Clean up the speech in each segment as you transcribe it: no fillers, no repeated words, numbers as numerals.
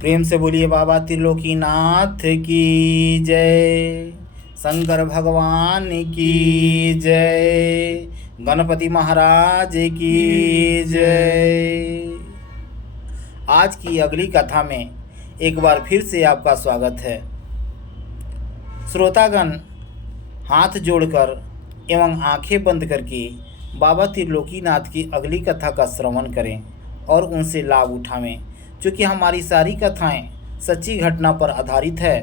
प्रेम से बोलिए बाबा त्रिलोकीनाथ की जय। शंकर भगवान की जय। गणपति महाराज की जय। आज की अगली कथा में एक बार फिर से आपका स्वागत है। श्रोतागण हाथ जोड़कर एवं आंखें बंद करके बाबा त्रिलोकीनाथ की अगली कथा का श्रवण करें और उनसे लाभ उठावें, क्योंकि हमारी सारी कथाएं सच्ची घटना पर आधारित है।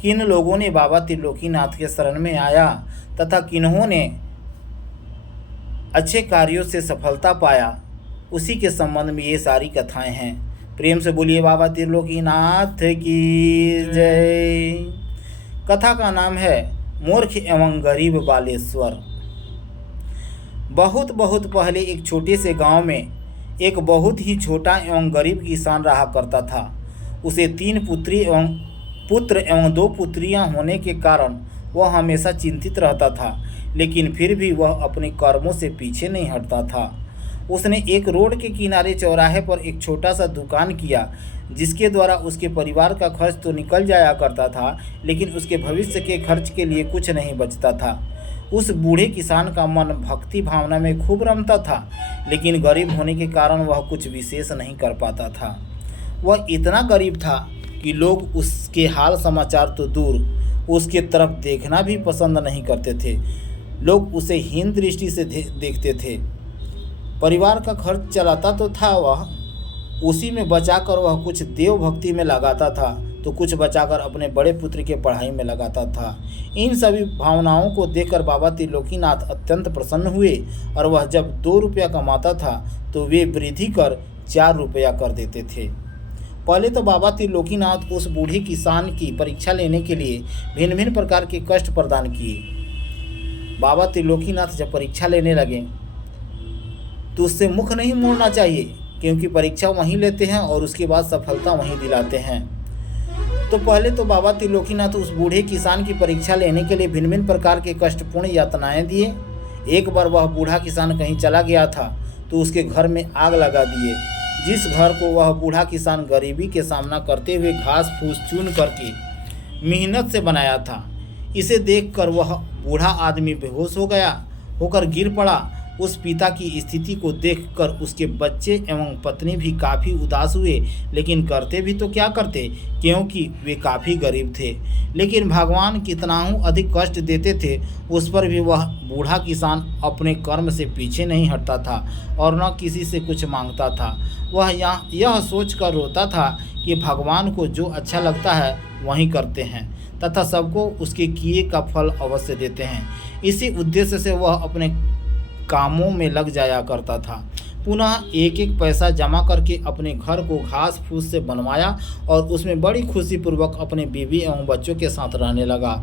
किन लोगों ने बाबा त्रिलोकीनाथ के शरण में आया तथा किन्होंने अच्छे कार्यों से सफलता पाया, उसी के संबंध में ये सारी कथाएं हैं। प्रेम से बोलिए बाबा त्रिलोकीनाथ की जय। कथा का नाम है मूर्ख एवं गरीब बालेश्वर। बहुत बहुत पहले एक छोटे से गांव में एक बहुत ही छोटा एवं गरीब किसान रहा करता था। उसे 3 पुत्र एवं 2 पुत्रियां होने के कारण वह हमेशा चिंतित रहता था, लेकिन फिर भी वह अपने कर्मों से पीछे नहीं हटता था। उसने एक रोड के किनारे चौराहे पर एक छोटा सा दुकान किया, जिसके द्वारा उसके परिवार का खर्च तो निकल जाया करता था, लेकिन उसके भविष्य के खर्च के लिए कुछ नहीं बचता था। उस बूढ़े किसान का मन भक्ति भावना में खूब रमता था, लेकिन गरीब होने के कारण वह कुछ विशेष नहीं कर पाता था। वह इतना गरीब था कि लोग उसके हाल समाचार तो दूर, उसके तरफ देखना भी पसंद नहीं करते थे। लोग उसे हीन दृष्टि से देखते थे। परिवार का खर्च चलाता तो था वह, उसी में बचाकर वह कुछ देव भक्ति में लगाता था, तो कुछ बचाकर अपने बड़े पुत्र के पढ़ाई में लगाता था। इन सभी भावनाओं को देखकर बाबा त्रिलोकीनाथ अत्यंत प्रसन्न हुए, और वह जब 2 रुपया कमाता था तो वे वृद्धि कर 4 रुपया कर देते थे। पहले तो बाबा त्रिलोकीनाथ उस बूढ़े किसान की परीक्षा लेने के लिए भिन्न भिन्न प्रकार के कष्ट प्रदान किए। बाबा त्रिलोकीनाथ जब परीक्षा लेने लगे तो उससे मुख नहीं मोड़ना चाहिए, क्योंकि परीक्षा वहीं लेते हैं और उसके बाद सफलता वहीं दिलाते हैं। तो पहले तो बाबा त्रिलोकीनाथ उस बूढ़े किसान की परीक्षा लेने के लिए भिन्न भिन्न प्रकार के कष्टपूर्ण यातनाएं दिए। एक बार वह बूढ़ा किसान कहीं चला गया था तो उसके घर में आग लगा दिए। जिस घर को वह बूढ़ा किसान गरीबी के सामना करते हुए घास फूस चुन करके मेहनत से बनाया था, इसे देखकर वह बूढ़ा आदमी बेहोश होकर गिर पड़ा। उस पिता की स्थिति को देखकर उसके बच्चे एवं पत्नी भी काफ़ी उदास हुए, लेकिन करते भी तो क्या करते, क्योंकि वे काफ़ी गरीब थे। लेकिन भगवान कितना अधिक कष्ट देते थे, उस पर भी वह बूढ़ा किसान अपने कर्म से पीछे नहीं हटता था और न किसी से कुछ मांगता था। वह यह सोच कर रोता था कि भगवान को जो अच्छा लगता है वही करते हैं तथा सबको उसके किए का फल अवश्य देते हैं। इसी उद्देश्य से वह अपने कामों में लग जाया करता था। पुनः एक एक पैसा जमा करके अपने घर को घास फूस से बनवाया और उसमें बड़ी खुशीपूर्वक अपने बीवी एवं बच्चों के साथ रहने लगा।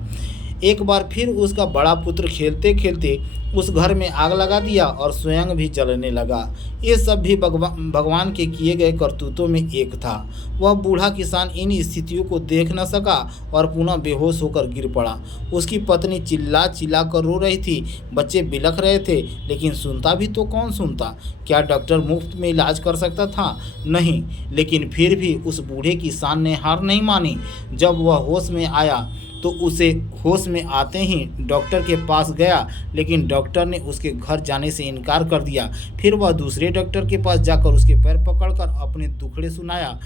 एक बार फिर उसका बड़ा पुत्र खेलते खेलते उस घर में आग लगा दिया और स्वयं भी जलने लगा। ये सब भी भगवान के किए गए करतूतों में एक था। वह बूढ़ा किसान इन स्थितियों को देख न सका और पुनः बेहोश होकर गिर पड़ा। उसकी पत्नी चिल्ला चिल्ला कर रो रही थी, बच्चे बिलख रहे थे, लेकिन सुनता भी तो कौन सुनता। क्या डॉक्टर मुफ्त में इलाज कर सकता था? नहीं। लेकिन फिर भी उस बूढ़े किसान ने हार नहीं मानी। जब वह होश में आया तो उसे होश में आते ही डॉक्टर के पास गया, लेकिन डॉक्टर ने उसके घर जाने से इनकार कर दिया। फिर वह दूसरे डॉक्टर के पास जाकर उसके पैर पकड़कर अपने दुखड़े सुनाया,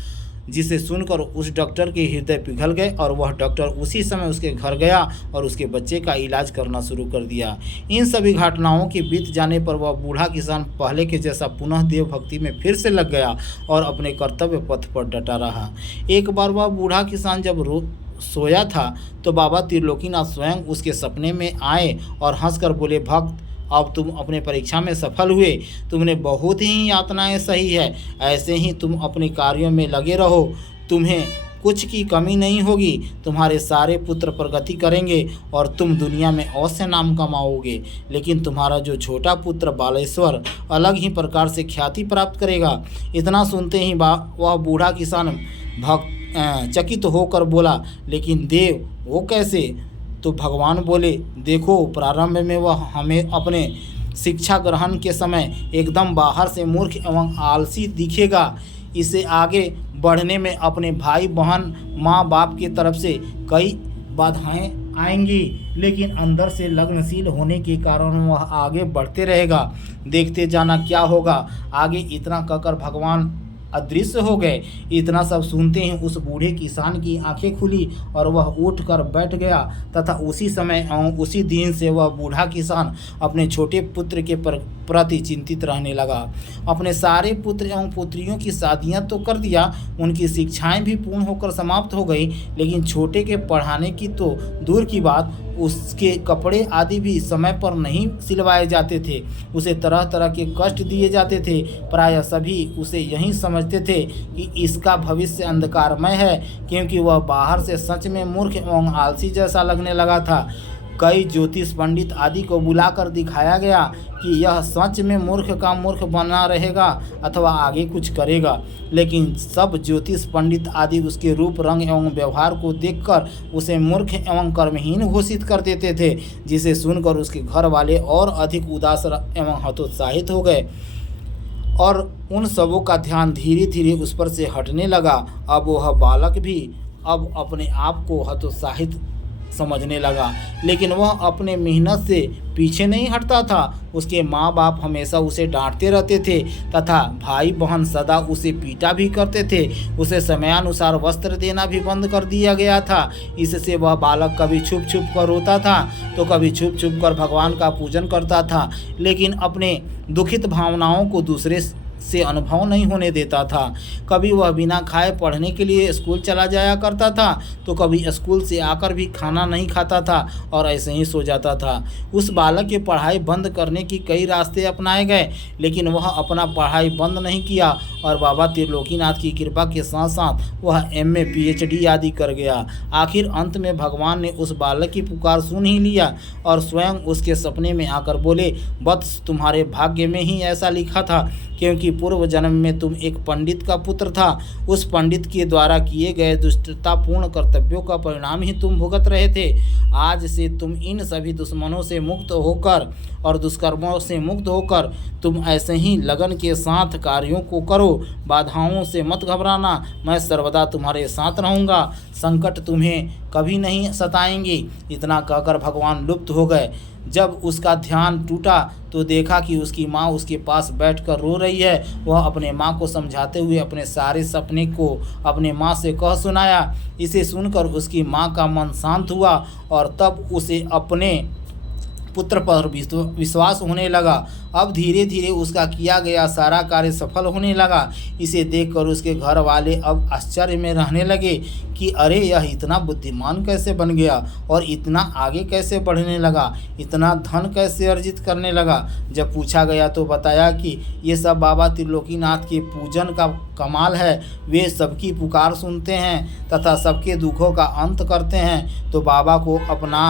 जिसे सुनकर उस डॉक्टर के हृदय पिघल गए और वह डॉक्टर उसी समय उसके घर गया और उसके बच्चे का इलाज करना शुरू कर दिया। इन सभी घटनाओं के बीत जाने पर वह बूढ़ा किसान पहले के जैसा पुनः देव भक्ति में फिर से लग गया और अपने कर्तव्य पथ पर डटा रहा। एक बार वह बूढ़ा किसान जब सोया था तो बाबा त्रिलोकीनाथ स्वयं उसके सपने में आए और हंसकर बोले, भक्त, अब तुम अपने परीक्षा में सफल हुए। तुमने बहुत ही यातनाएं सही है, ऐसे ही तुम अपने कार्यों में लगे रहो, तुम्हें कुछ की कमी नहीं होगी। तुम्हारे सारे पुत्र प्रगति करेंगे और तुम दुनिया में अवश्य नाम कमाओगे। लेकिन तुम्हारा जो छोटा पुत्र बालेश्वर अलग ही प्रकार से ख्याति प्राप्त करेगा। इतना सुनते ही वह बूढ़ा किसान चकित होकर बोला, लेकिन देव, वो कैसे? तो भगवान बोले, देखो, प्रारंभ में वह हमें अपने शिक्षा ग्रहण के समय एकदम बाहर से मूर्ख एवं आलसी दिखेगा। इसे आगे बढ़ने में अपने भाई बहन माँ बाप की तरफ से कई बाधाएं आएंगी, लेकिन अंदर से लगनशील होने के कारण वह आगे बढ़ते रहेगा। देखते जाना क्या होगा आगे। इतना कहकर भगवान अदृश्य हो गए। इतना सब सुनते ही उस बूढ़े किसान की आंखें खुली और वह उठकर बैठ गया तथा उसी समय एवं उसी दिन से वह बूढ़ा किसान अपने छोटे पुत्र के प्रति चिंतित रहने लगा। अपने सारे पुत्र एवं पुत्रियों की शादियां तो कर दिया, उनकी शिक्षाएं भी पूर्ण होकर समाप्त हो गई, लेकिन छोटे के पढ़ाने की तो दूर की बात, उसके कपड़े आदि भी समय पर नहीं सिलवाए जाते थे। उसे तरह तरह के कष्ट दिए जाते थे। प्रायः सभी उसे यही समझते थे कि इसका भविष्य अंधकारमय है, क्योंकि वह बाहर से सच में मूर्ख एवं आलसी जैसा लगने लगा था। कई ज्योतिष पंडित आदि को बुलाकर दिखाया गया कि यह सच में मूर्ख का मूर्ख बना रहेगा अथवा आगे कुछ करेगा, लेकिन सब ज्योतिष पंडित आदि उसके रूप रंग एवं व्यवहार को देखकर उसे मूर्ख एवं कर्महीन घोषित कर देते थे, जिसे सुनकर उसके घर वाले और अधिक उदास एवं हतोत्साहित हो गए और उन सबों का ध्यान धीरे धीरे उस पर से हटने लगा। अब वह बालक भी अब अपने आप को हतोत्साहित समझने लगा, लेकिन वह अपने मेहनत से पीछे नहीं हटता था। उसके माँ बाप हमेशा उसे डांटते रहते थे तथा भाई बहन सदा उसे पीटा भी करते थे। उसे समयानुसार वस्त्र देना भी बंद कर दिया गया था। इससे वह बालक कभी छुप छुप कर रोता था तो कभी छुप छुप कर भगवान का पूजन करता था, लेकिन अपने दुखित भावनाओं को दूसरे से अनुभव नहीं होने देता था। कभी वह बिना खाए पढ़ने के लिए स्कूल चला जाया करता था तो कभी स्कूल से आकर भी खाना नहीं खाता था और ऐसे ही सो जाता था। उस बालक की पढ़ाई बंद करने की कई रास्ते अपनाए गए, लेकिन वह अपना पढ़ाई बंद नहीं किया और बाबा त्रिलोकीनाथ की कृपा के साथ साथ वह MA PhD आदि कर गया। आखिर अंत में भगवान ने उस बालक की पुकार सुन ही लिया और स्वयं उसके सपने में आकर बोले, वत्स, तुम्हारे भाग्य में ही ऐसा लिखा था, क्योंकि पूर्व जन्म में तुम एक पंडित का पुत्र था। उस पंडित के द्वारा किए गए दुष्टतापूर्ण कर्तव्यों का परिणाम ही तुम भुगत रहे थे। आज से तुम इन सभी दुश्मनों से मुक्त होकर और दुष्कर्मों से मुक्त होकर तुम ऐसे ही लगन के साथ कार्यों को करो। बाधाओं से मत घबराना, मैं सर्वदा तुम्हारे साथ रहूँगा, संकट तुम्हें कभी नहीं सताएंगे। इतना कहकर भगवान लुप्त हो गए। जब उसका ध्यान टूटा तो देखा कि उसकी माँ उसके पास बैठकर रो रही है। वह अपने माँ को समझाते हुए अपने सारे सपने को अपने माँ से कह सुनाया। इसे सुनकर उसकी माँ का मन शांत हुआ और तब उसे अपने पुत्र पर विश्वास होने लगा। अब धीरे धीरे उसका किया गया सारा कार्य सफल होने लगा। इसे देखकर उसके घर वाले अब आश्चर्य में रहने लगे कि अरे, यह इतना बुद्धिमान कैसे बन गया और इतना आगे कैसे बढ़ने लगा, इतना धन कैसे अर्जित करने लगा। जब पूछा गया तो बताया कि ये सब बाबा त्रिलोकीनाथ के पूजन का कमाल है। वे सबकी पुकार सुनते हैं तथा सबके दुखों का अंत करते हैं। तो बाबा को अपना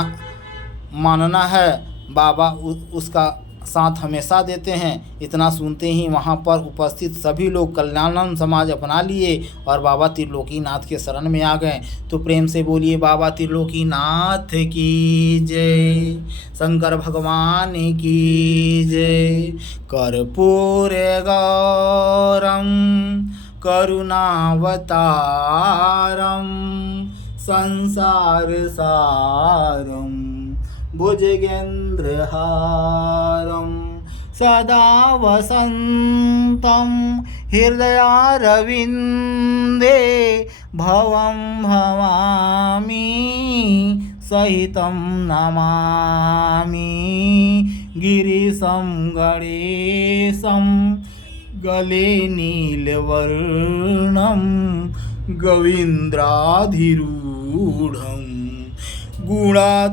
मानना है, बाबा उसका साथ हमेशा देते हैं। इतना सुनते ही वहाँ पर उपस्थित सभी लोग कल्याण समाज अपना लिए और बाबा त्रिलोकीनाथ के शरण में आ गए। तो प्रेम से बोलिए बाबा त्रिलोकीनाथ की जय, शंकर भगवान की जय। कर्पूर गौरम करुणावतारम संसार सारम भुजगेन्द्रहारं सदा वसन्तं हृदयारविन्दे भवं भवामि सहितं नमामि गिरीशं गणेशं गले नीलवर्णं गवीन्द्राधिरूढम् गुणातीतरूपं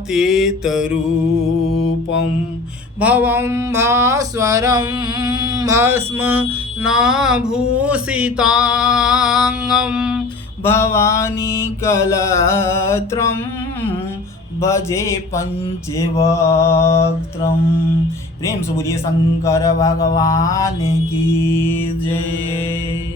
भवं भास्वरं भस्मनाभूषितांगं भवानी कलत्रं भजे पंचवक्त्रं। प्रेम से बोलिए शंकर भगवान की जय।